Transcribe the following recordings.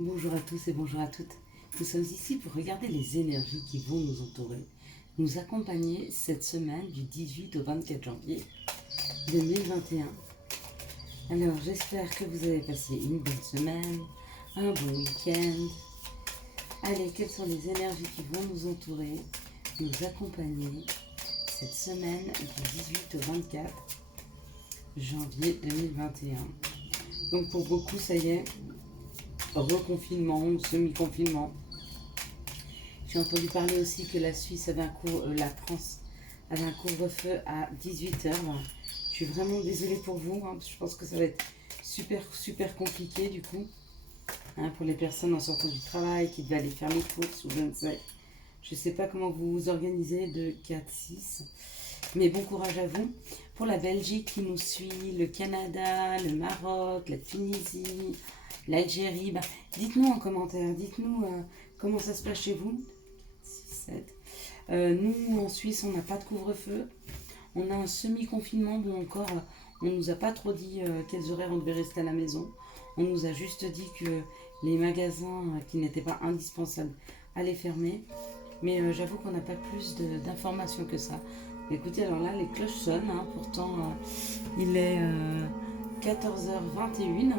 Bonjour à tous et bonjour à toutes. Nous sommes ici pour regarder les énergies qui vont nous entourer, nous accompagner cette semaine du 18 au 24 janvier 2021. Alors j'espère que vous avez passé une bonne semaine, un bon week-end. Allez, quelles sont les énergies qui vont nous entourer, nous accompagner cette semaine du 18 au 24 janvier 2021. Donc pour beaucoup, ça y est, reconfinement ou semi-confinement. J'ai entendu parler aussi que la Suisse avait la France avait un couvre-feu à 18h. Je suis vraiment désolée pour vous, hein, je pense que ça va être super compliqué du coup, hein, pour les personnes en sortant du travail qui devaient aller faire les courses ou je ne sais. Je ne sais pas comment vous vous organisez de 4-6, mais bon courage à vous. Pour la Belgique qui nous suit, le Canada, le Maroc, la Tunisie, l'Algérie, dites-nous en commentaire, dites-nous comment ça se passe chez vous. 6, 7. Nous, en Suisse, on n'a pas de couvre-feu. On a un semi-confinement, bon encore, on ne nous a pas trop dit quels horaires on devait rester à la maison. On nous a juste dit que les magasins qui n'étaient pas indispensables allaient fermer. Mais j'avoue qu'on n'a pas plus d'informations que ça. Écoutez, alors là, les cloches sonnent, hein, pourtant il est 14h21.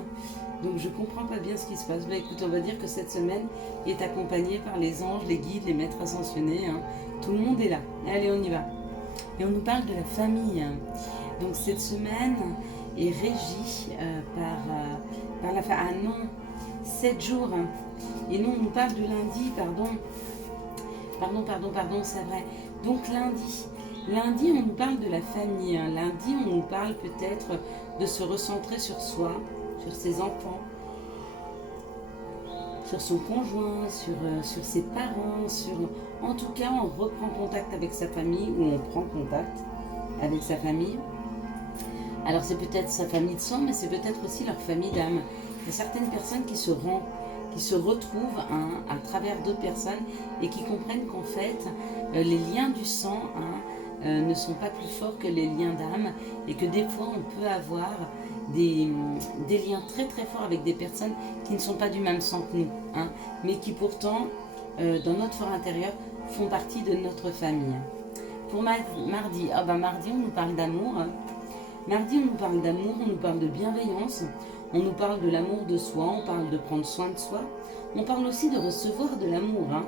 Donc je comprends pas bien ce qui se passe. Écoute, on va dire que cette semaine est accompagnée par les anges, les guides, les maîtres ascensionnés. Hein. Tout le monde est là. Allez, on y va. Et on nous parle de la famille. Donc cette semaine est régie par la famille. Ah non, 7 jours. Et nous, on nous parle de lundi, pardon, c'est vrai. Donc lundi, on nous parle de la famille. Lundi, on nous parle peut-être de se recentrer sur soi, sur ses enfants, sur son conjoint, sur ses parents, en tout cas, on reprend contact avec sa famille ou on prend contact avec sa famille. Alors c'est peut-être sa famille de sang, mais c'est peut-être aussi leur famille d'âme. Il y a certaines personnes qui se retrouvent à travers d'autres personnes et qui comprennent qu'en fait, les liens du sang ne sont pas plus forts que les liens d'âme et que des fois, on peut avoir des liens très forts avec des personnes qui ne sont pas du même sang que nous, hein, mais qui pourtant, dans notre fort intérieur, font partie de notre famille. Pour mardi, mardi, on nous parle d'amour. Mardi, on nous parle d'amour, on nous parle de bienveillance, on nous parle de l'amour de soi, on parle de prendre soin de soi, on parle aussi de recevoir de l'amour. Hein.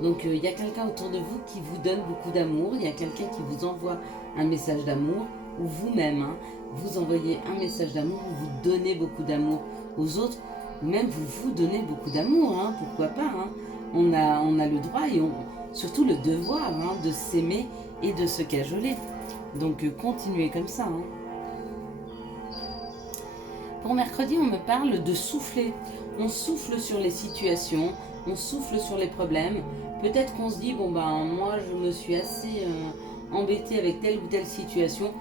Donc, il y a quelqu'un autour de vous qui vous donne beaucoup d'amour, il y a quelqu'un qui vous envoie un message d'amour, ou vous-même, hein, vous envoyez un message d'amour, vous donnez beaucoup d'amour aux autres, ou même vous donnez beaucoup d'amour, hein, pourquoi pas. Hein. On a le droit et surtout le devoir, hein, de s'aimer et de se cajoler. Donc continuez comme ça. Hein. Pour mercredi, on me parle de souffler. On souffle sur les situations, on souffle sur les problèmes. Peut-être qu'on se dit, moi je me suis assez embêtée avec telle ou telle situation,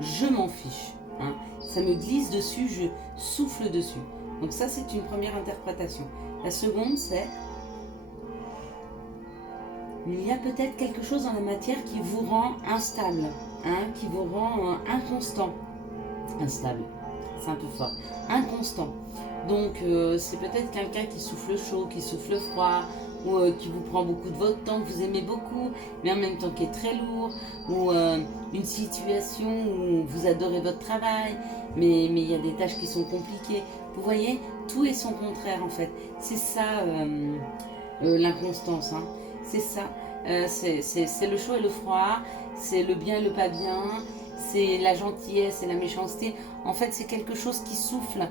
je m'en fiche. Hein. Ça me glisse dessus, je souffle dessus. Donc ça, c'est une première interprétation. La seconde, c'est... Il y a peut-être quelque chose dans la matière qui vous rend instable, hein, qui vous rend inconstant. Instable, c'est un peu fort. Inconstant. Donc c'est peut-être quelqu'un qui souffle chaud, qui souffle froid, ou qui vous prend beaucoup de votre temps, que vous aimez beaucoup, mais en même temps qui est très lourd, ou une situation où vous adorez votre travail, mais il y a des tâches qui sont compliquées. Vous voyez, tout est son contraire en fait. C'est ça l'inconstance, hein. C'est ça, c'est le chaud et le froid, c'est le bien et le pas bien, c'est la gentillesse et la méchanceté. En fait, c'est quelque chose qui souffle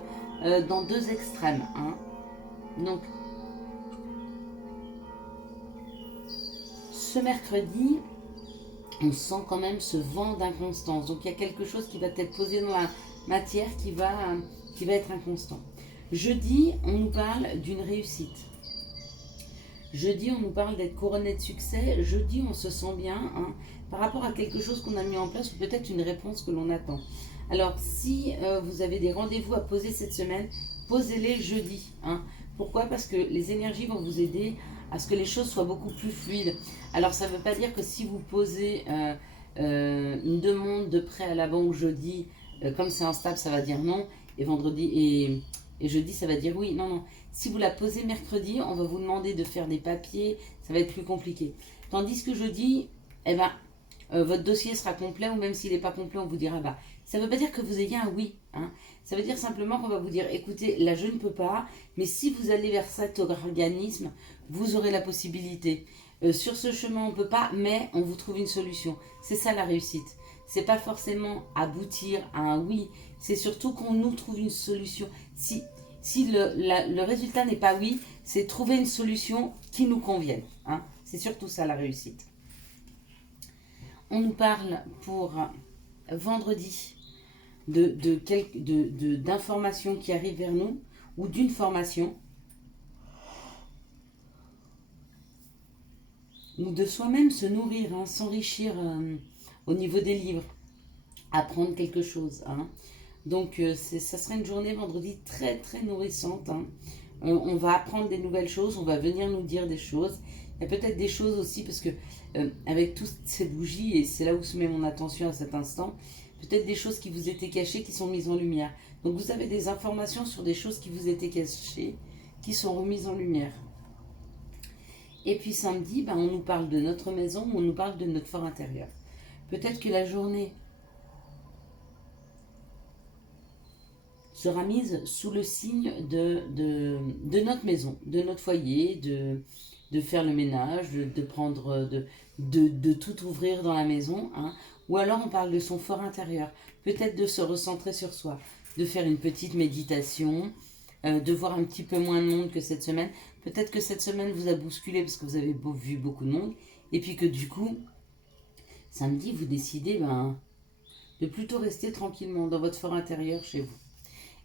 dans deux extrêmes. Hein. Donc, ce mercredi, on sent quand même ce vent d'inconstance. Donc, il y a quelque chose qui va être posé dans la matière qui va être inconstant. Jeudi, on nous parle d'une réussite. Jeudi, on nous parle d'être couronné de succès. Jeudi, on se sent bien, hein, par rapport à quelque chose qu'on a mis en place ou peut-être une réponse que l'on attend. Alors, si vous avez des rendez-vous à poser cette semaine, posez-les jeudi. Hein. Pourquoi ? Parce que les énergies vont vous aider à ce que les choses soient beaucoup plus fluides. Alors, ça ne veut pas dire que si vous posez une demande de prêt à la banque jeudi, comme c'est instable, ça va dire non. Et vendredi Et jeudi, ça va dire oui. Non, non. Si vous la posez mercredi, on va vous demander de faire des papiers. Ça va être plus compliqué. Tandis que jeudi, eh ben, votre dossier sera complet, ou même s'il n'est pas complet, on vous dira bah. Ça ne veut pas dire que vous ayez un oui. Hein. Ça veut dire simplement qu'on va vous dire écoutez, là je ne peux pas, mais si vous allez vers cet organisme, vous aurez la possibilité. Sur ce chemin, on ne peut pas, mais on vous trouve une solution. C'est ça la réussite. C'est pas forcément aboutir à un oui, c'est surtout qu'on nous trouve une solution. Si le résultat n'est pas oui, c'est trouver une solution qui nous convienne. Hein. C'est surtout ça la réussite. On nous parle pour vendredi d'informations qui arrivent vers nous ou d'une formation ou de soi-même se nourrir, hein, s'enrichir au niveau des livres, apprendre quelque chose. Hein. Donc ça sera une journée vendredi très très nourrissante. Hein. On va apprendre des nouvelles choses, on va venir nous dire des choses. Il y a peut-être des choses aussi parce que avec toutes ces bougies, et c'est là où se met mon attention à cet instant, peut-être des choses qui vous étaient cachées qui sont mises en lumière. Donc vous avez des informations sur des choses qui vous étaient cachées, qui sont remises en lumière. Et puis samedi, ben, on nous parle de notre maison, on nous parle de notre fort intérieur. Peut-être que la journée sera mise sous le signe de notre maison, de notre foyer, de faire le ménage, de prendre, de tout ouvrir dans la maison. Hein. Ou alors on parle de son fort intérieur, peut-être de se recentrer sur soi, de faire une petite méditation, de voir un petit peu moins de monde que cette semaine. Peut-être que cette semaine vous a bousculé parce que vous avez vu beaucoup de monde, et puis que du coup, samedi, vous décidez de plutôt rester tranquillement dans votre fort intérieur chez vous.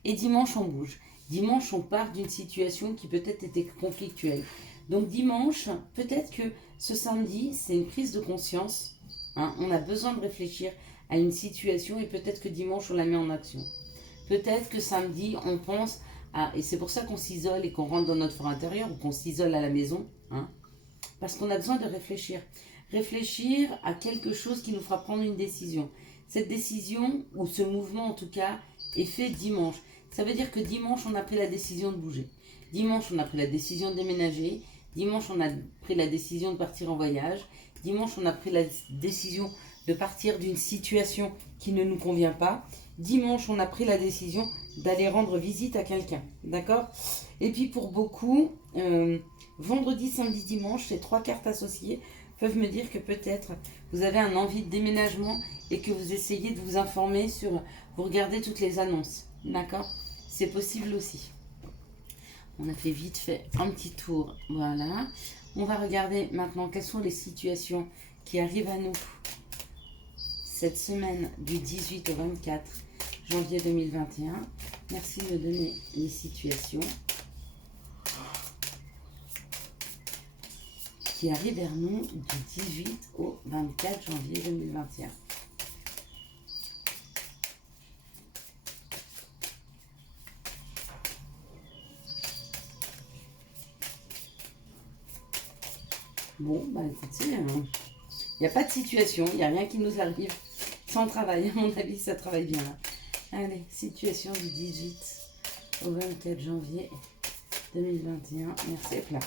Et dimanche, on bouge. Dimanche, on part d'une situation qui peut-être était conflictuelle. Donc dimanche, peut-être que ce samedi, c'est une prise de conscience. Hein, on a besoin de réfléchir à une situation et peut-être que dimanche, on la met en action. Peut-être que samedi, on pense à... Et c'est pour ça qu'on s'isole et qu'on rentre dans notre fort intérieur ou qu'on s'isole à la maison. Hein, parce qu'on a besoin de réfléchir. Réfléchir à quelque chose qui nous fera prendre une décision. Cette décision, ou ce mouvement en tout cas, est fait dimanche. Ça veut dire que dimanche, on a pris la décision de bouger. Dimanche, on a pris la décision de déménager. Dimanche, on a pris la décision de partir en voyage. Dimanche, on a pris la décision de partir d'une situation qui ne nous convient pas. Dimanche, on a pris la décision d'aller rendre visite à quelqu'un. D'accord ? Et puis pour beaucoup, vendredi, samedi, dimanche, ces 3 cartes associées peuvent me dire que peut-être vous avez un envie de déménagement et que vous essayez de vous informer sur... Vous regardez toutes les annonces. D'accord ? C'est possible aussi. On a fait vite fait un petit tour. Voilà. On va regarder maintenant quelles sont les situations qui arrivent à nous cette semaine du 18 au 24 janvier 2021. Merci de me donner les situations qui arrivent vers nous du 18 au 24 janvier 2021. Bon, bah écoutez, il n'y a pas de situation, il n'y a rien qui nous arrive sans travail. À mon avis, ça travaille bien là. Allez, situation du 18 au 24 janvier 2021. Merci, là.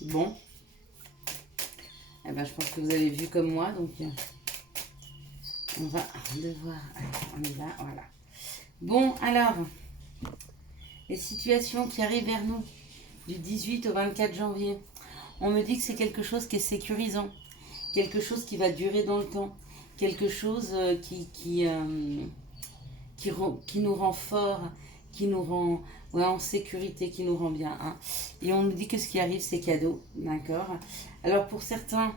Bon. Eh ben, je pense que vous avez vu comme moi, donc on va devoir... Allez, on y va, voilà. Bon, alors, les situations qui arrivent vers nous du 18 au 24 janvier. On me dit que c'est quelque chose qui est sécurisant, quelque chose qui va durer dans le temps, quelque chose qui nous rend fort, qui nous rend en sécurité, qui nous rend bien. Hein. Et on nous dit que ce qui arrive, c'est cadeau, d'accord ? Alors pour certains,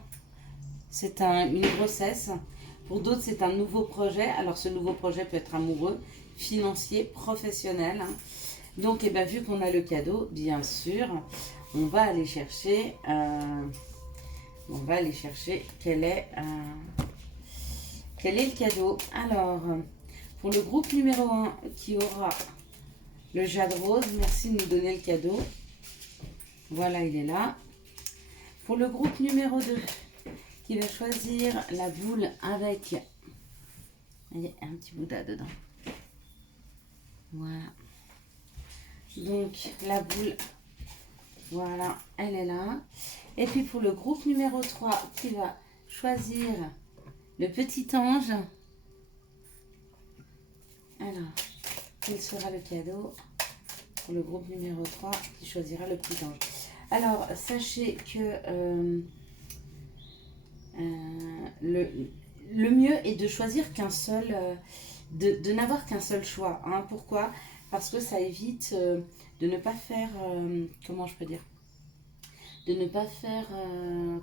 c'est une grossesse, pour d'autres, c'est un nouveau projet. Alors ce nouveau projet peut être amoureux, financier, professionnel. Hein. Donc, eh ben, vu qu'on a le cadeau, bien sûr, on va aller chercher, quel est le cadeau. Alors, pour le groupe numéro 1 qui aura le jade rose, merci de nous donner le cadeau. Voilà, il est là. Pour le groupe numéro 2 qui va choisir la boule avec il y a un petit Bouddha dedans. Voilà. Donc, la boule, voilà, elle est là. Et puis, pour le groupe numéro 3, qui va choisir le petit ange. Alors, quel sera le cadeau pour le groupe numéro 3 qui choisira le petit ange? Alors, sachez que le mieux est de choisir qu'un seul, de n'avoir qu'un seul choix. Hein. Pourquoi? Parce que ça évite de ne pas faire, comment je peux dire? De ne pas faire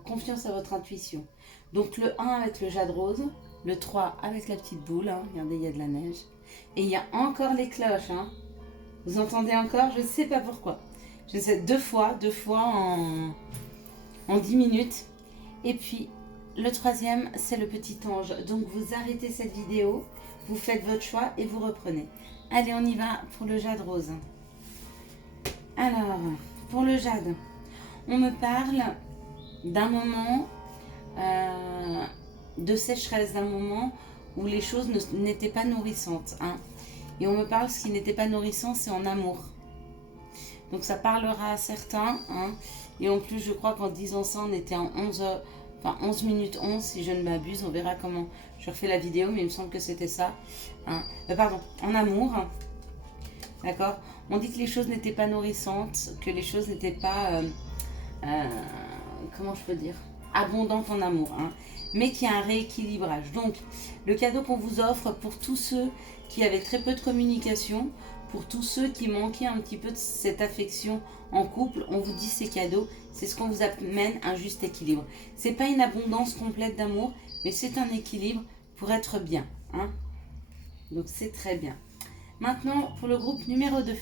confiance à votre intuition. Donc le 1 avec le jade rose, le 3 avec la petite boule, hein. Regardez, il y a de la neige. Et il y a encore les cloches. Hein. Vous entendez encore? Je ne sais pas pourquoi. Je sais, deux fois en 10 minutes. Et puis, le troisième, c'est le petit ange. Donc, vous arrêtez cette vidéo, vous faites votre choix et vous reprenez. Allez, on y va pour le jade rose. Alors, pour le jade, on me parle d'un moment de sécheresse, d'un moment où les choses n'étaient pas nourrissantes. Hein. Et on me parle, ce qui n'était pas nourrissant, c'est en amour. Donc ça parlera à certains. Hein. Et en plus, je crois qu'en disant ça, on était en 11 minutes 11, si je ne m'abuse. On verra comment je refais la vidéo, mais il me semble que c'était ça. Hein. Pardon, en amour. D'accord. On dit que les choses n'étaient pas nourrissantes, que les choses n'étaient pas... comment je peux dire, abondante en amour, hein, mais qu'il y a un rééquilibrage. Donc, le cadeau qu'on vous offre pour tous ceux qui avaient très peu de communication, pour tous ceux qui manquaient un petit peu de cette affection en couple, on vous dit ces cadeaux, c'est ce qu'on vous amène, un juste équilibre. C'est pas une abondance complète d'amour, mais c'est un équilibre pour être bien. Hein. Donc, c'est très bien. Maintenant, pour le groupe numéro 2.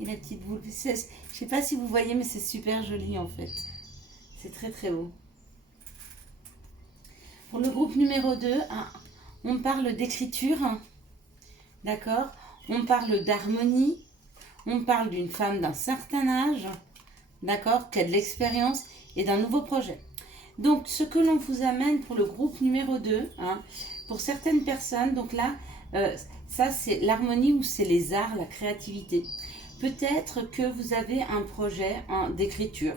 Et la petite boule. Je sais pas si vous voyez, mais c'est super joli en fait. C'est très très beau. Pour le groupe numéro 2, on parle d'écriture. D'accord? On parle d'harmonie. On parle d'une femme d'un certain âge. D'accord? Qui a de l'expérience et d'un nouveau projet. Donc, ce que l'on vous amène pour le groupe numéro 2, hein, pour certaines personnes, donc là, ça c'est l'harmonie ou c'est les arts, la créativité. Peut-être que vous avez un projet d'écriture.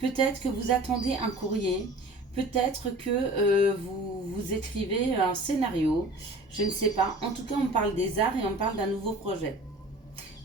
Peut-être que vous attendez un courrier. Peut-être que vous écrivez un scénario. Je ne sais pas. En tout cas, on parle des arts et on parle d'un nouveau projet.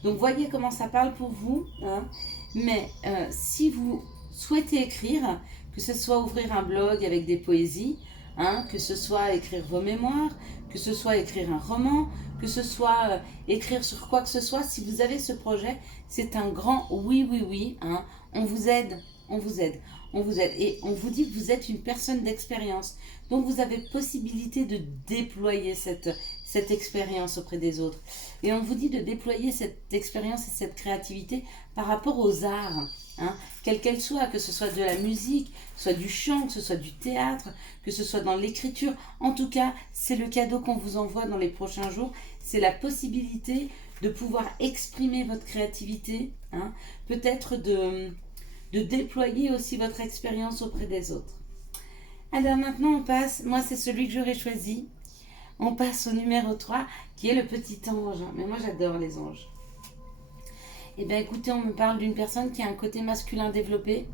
Donc, voyez comment ça parle pour vous. Hein. Mais si vous souhaitez écrire, que ce soit ouvrir un blog avec des poésies, hein, que ce soit écrire vos mémoires, que ce soit écrire un roman, que ce soit écrire sur quoi que ce soit, si vous avez ce projet, c'est un grand oui, oui, oui. Hein. On vous aide, on vous aide, on vous aide. Et on vous dit que vous êtes une personne d'expérience. Donc vous avez possibilité de déployer cette expérience auprès des autres. Et on vous dit de déployer cette expérience et cette créativité par rapport aux arts. Hein, quelle qu'elle soit, que ce soit de la musique, que ce soit du chant, que ce soit du théâtre, que ce soit dans l'écriture. En tout cas, c'est le cadeau qu'on vous envoie dans les prochains jours. C'est la possibilité de pouvoir exprimer votre créativité, hein, peut-être de déployer aussi votre expérience auprès des autres. Alors maintenant, on passe, moi c'est celui que j'aurais choisi, on passe au numéro 3, qui est le petit ange. Mais moi j'adore les anges. Eh bien écoutez, on me parle d'une personne qui a un côté masculin développé,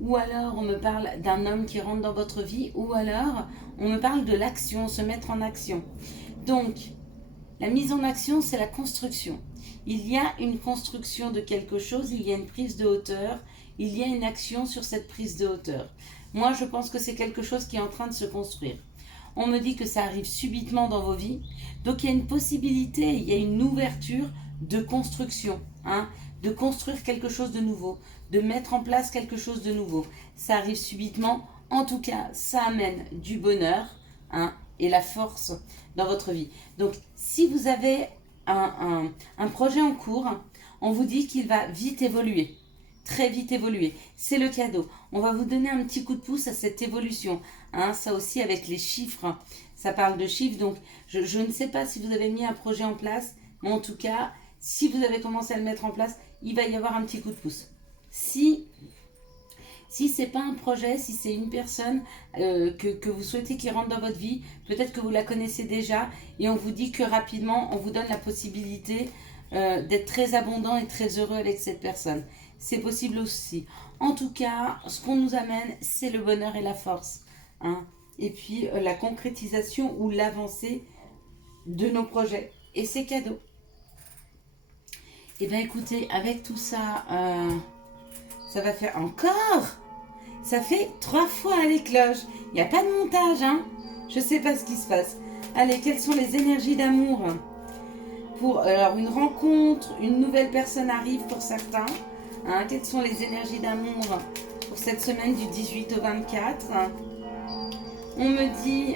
ou alors on me parle d'un homme qui rentre dans votre vie, ou alors on me parle de l'action, se mettre en action. Donc, la mise en action, c'est la construction. Il y a une construction de quelque chose, il y a une prise de hauteur, il y a une action sur cette prise de hauteur. Moi, je pense que c'est quelque chose qui est en train de se construire. On me dit que ça arrive subitement dans vos vies, donc il y a une possibilité, il y a une ouverture de construction, hein, de construire quelque chose de nouveau, de mettre en place quelque chose de nouveau. Ça arrive subitement, en tout cas, ça amène du bonheur, hein, et la force dans votre vie. Donc, si vous avez un projet en cours, on vous dit qu'il va vite évoluer, très vite évoluer. C'est le cadeau. On va vous donner un petit coup de pouce à cette évolution. Hein, ça aussi avec les chiffres, ça parle de chiffres. Donc, je ne sais pas si vous avez mis un projet en place, mais en tout cas, si vous avez commencé à le mettre en place, il va y avoir un petit coup de pouce. Si ce n'est pas un projet, si c'est une personne que vous souhaitez qui rentre dans votre vie, peut-être que vous la connaissez déjà et on vous dit que rapidement, on vous donne la possibilité d'être très abondant et très heureux avec cette personne. C'est possible aussi. En tout cas, ce qu'on nous amène, c'est le bonheur et la force. Hein. Et puis la concrétisation ou l'avancée de nos projets. Et c'est cadeau. Et bien écoutez, avec tout ça, ça va faire encore. Ça fait 3 fois les cloches. Il n'y a pas de montage, hein. Je ne sais pas ce qui se passe. Allez, quelles sont les énergies d'amour pour alors, une rencontre, une nouvelle personne arrive pour certains. Hein, quelles sont les énergies d'amour pour cette semaine du 18 au 24 ? On me dit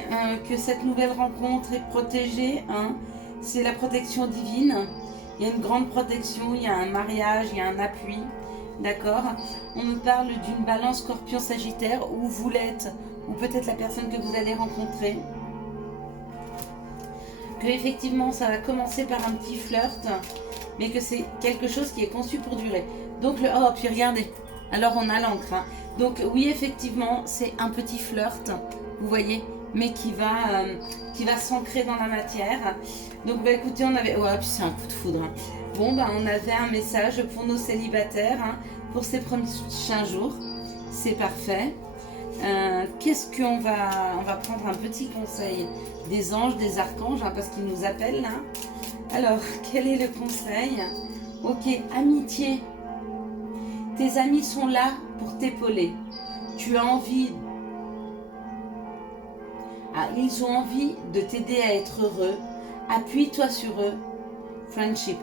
que cette nouvelle rencontre est protégée. Hein, c'est la protection divine. Il y a une grande protection, il y a un mariage, il y a un appui. D'accord ? On me parle d'une balance Scorpion-Sagittaire où vous l'êtes, ou peut-être la personne que vous allez rencontrer. Que effectivement ça va commencer par un petit flirt, mais que c'est quelque chose qui est conçu pour durer. Donc oh puis regardez, alors on a l'encre. Hein. Donc oui effectivement c'est un petit flirt, vous voyez, mais qui va s'ancrer dans la matière. Donc bah écoutez on avait, ouais puis c'est un coup de foudre. Hein. Bon bah on avait un message pour nos célibataires hein, pour ces prochains jours, c'est parfait. Qu'est-ce qu'on va... On va prendre un petit conseil des anges, des archanges, hein, parce qu'ils nous appellent. Hein. Alors, quel est le conseil ? Ok, amitié. Tes amis sont là pour t'épauler. Tu as envie... Ah, ils ont envie de t'aider à être heureux. Appuie-toi sur eux. Friendship.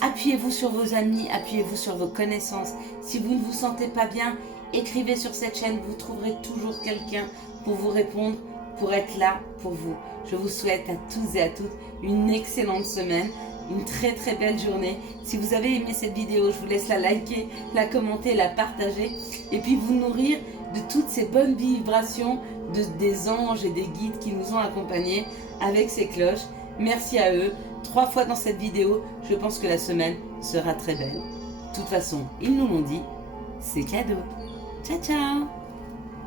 Appuyez-vous sur vos amis, appuyez-vous sur vos connaissances. Si vous ne vous sentez pas bien, écrivez sur cette chaîne, vous trouverez toujours quelqu'un pour vous répondre, pour être là pour vous. Je vous souhaite à tous et à toutes une excellente semaine, une très très belle journée. Si vous avez aimé cette vidéo, je vous laisse la liker, la commenter, la partager et puis vous nourrir de toutes ces bonnes vibrations des anges et des guides qui nous ont accompagnés avec ces cloches. Merci à eux. 3 fois dans cette vidéo, je pense que la semaine sera très belle. De toute façon, ils nous l'ont dit, c'est cadeau. Ciao, ciao!